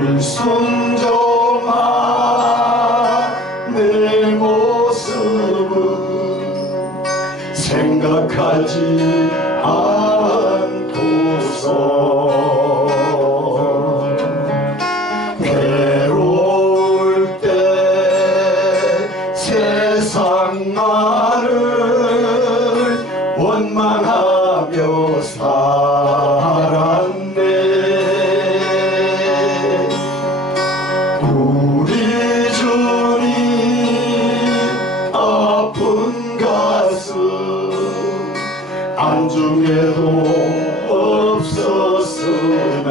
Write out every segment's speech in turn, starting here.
불순종한 내 모습은 생각하지 않고서 괴로울 때 세상 나를 원망하며 살 안중에도 없었으나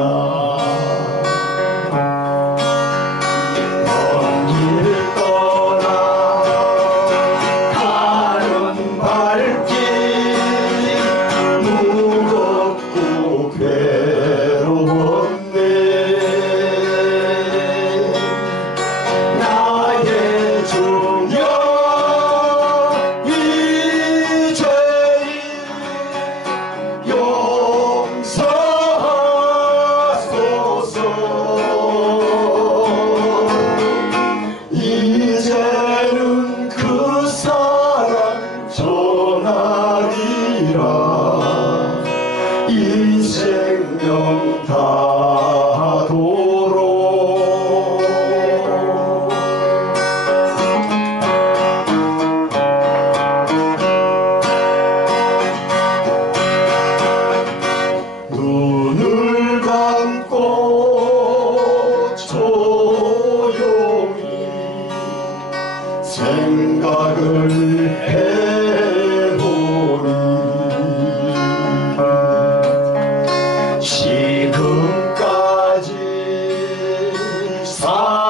생명 다하도록. 눈을 감고 조용히 생각을 해. Fala.